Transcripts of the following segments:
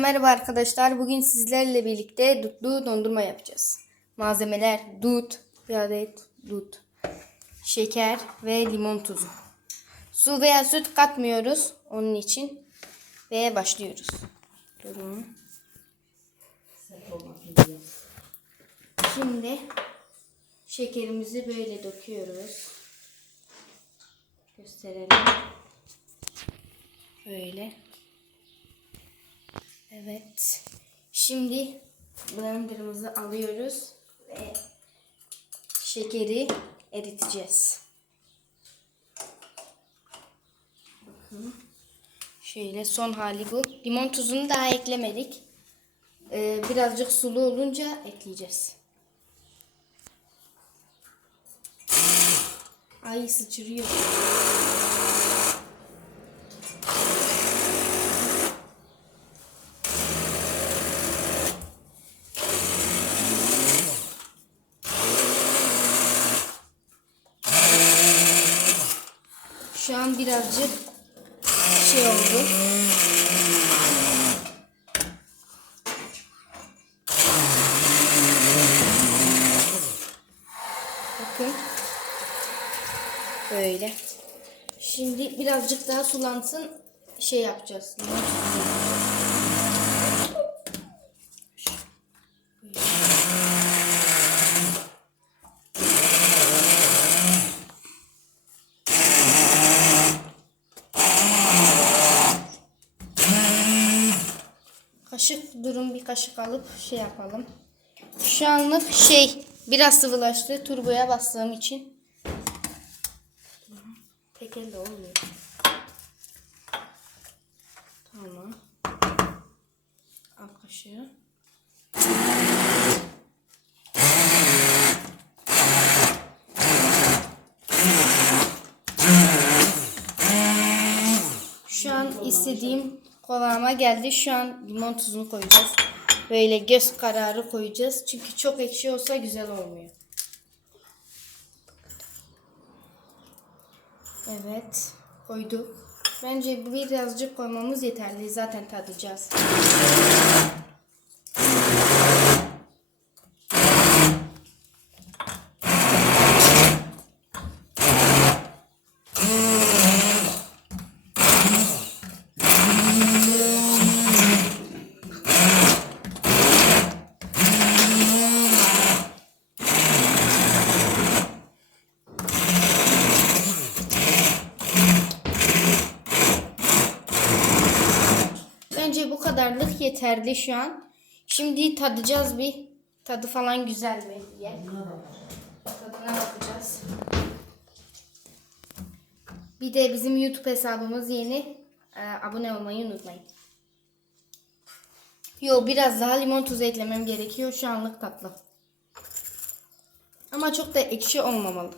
Merhaba arkadaşlar. Bugün sizlerle birlikte dutlu dondurma yapacağız. Malzemeler dut, bir adet dut, şeker ve limon tuzu. Su veya süt katmıyoruz onun için. Ve başlıyoruz. Durun. Şimdi şekerimizi böyle döküyoruz. Gösterelim. Böyle. Evet. Şimdi blenderımızı alıyoruz ve şekeri eriteceğiz. Şöyle son hali bu. Limon tuzunu daha eklemedik. Ee, birazcık sulu olunca ekleyeceğiz. Ay sıçrıyor. Şu an birazcık şey oldu. Bakın. Böyle. Şimdi birazcık daha sulansın. Şey yapacağız. limon tuzu yapacağız. Kaşık durun bir kaşık alıp şey yapalım. Şu anlık şey biraz sıvılaştı turboya bastığım için. Tek elde olmuyor. Tamam. Al kaşığı. Şu an istediğim kıvama geldi. Şu an limon tuzunu koyacağız. Böyle göz kararı koyacağız. Çünkü çok ekşi olsa güzel olmuyor. Evet. Koyduk. Bence birazcık koymamız yeterli. Zaten tadacağız. Bence bu kadarlık yeterli şu an. Şimdi tadacağız bir. Tadı falan güzel mi diye. Tadına bakacağız. Bir de bizim YouTube hesabımız yeni. Ee, abone olmayı unutmayın. Yo biraz daha limon tuzu eklemem gerekiyor. Şu anlık tatlı. Ama çok da ekşi olmamalı.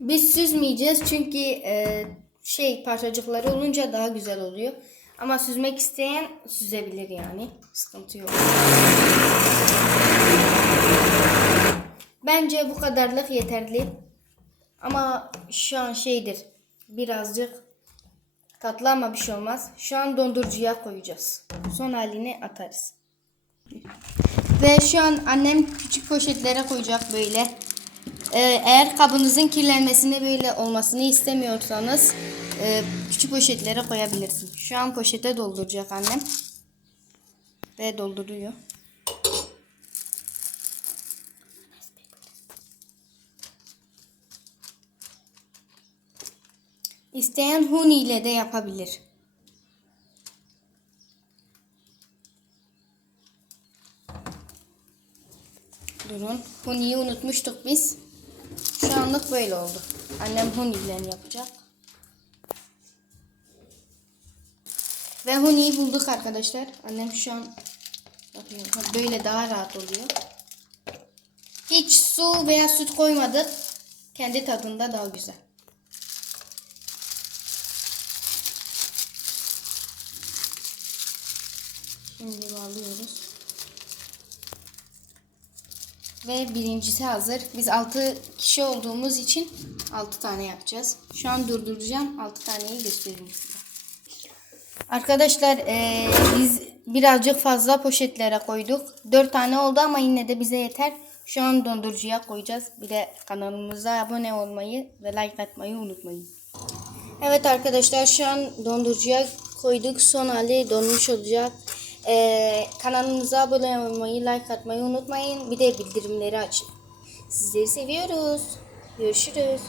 Biz süzmeyeceğiz çünkü e, şey parçacıkları olunca daha güzel oluyor. Ama süzmek isteyen süzebilir yani. Sıkıntı yok. Bence bu kadarlık yeterli. Ama şu an şeydir. Birazcık tatlı ama bir şey olmaz. Şu an dondurucuya koyacağız. Son halini atarız. Ve şu an annem küçük poşetlere koyacak böyle. Ee, eğer kabınızın kirlenmesini böyle olmasını istemiyorsanız e, küçük poşetlere koyabilirsin. Şu an poşete dolduracak annem. Ve dolduruyor. İsteyen huni ile de yapabilir. Durun. Huni'yi unutmuştuk biz. Anlık böyle oldu. Annem huni'lerini yapacak. Ve huniyi bulduk arkadaşlar. Annem şu an yapıyor. Böyle daha rahat oluyor. Hiç su veya süt koymadık. Kendi tadında daha güzel. Şimdi bağlıyoruz. Ve birincisi hazır. Biz 6 kişi olduğumuz için 6 tane yapacağız. Şu an durduracağım. 6 taneyi göstereyim size. Arkadaşlar eee, biz birazcık fazla poşetlere koyduk. 4 tane oldu ama yine de bize yeter. Şu an dondurucuya koyacağız. Bir de kanalımıza abone olmayı ve like atmayı unutmayın. Evet arkadaşlar şu an dondurucuya koyduk. Son hali donmuş olacak. Ee, kanalımıza abone olmayı, like atmayı unutmayın. Bir de bildirimleri açın. Sizleri seviyoruz. Görüşürüz.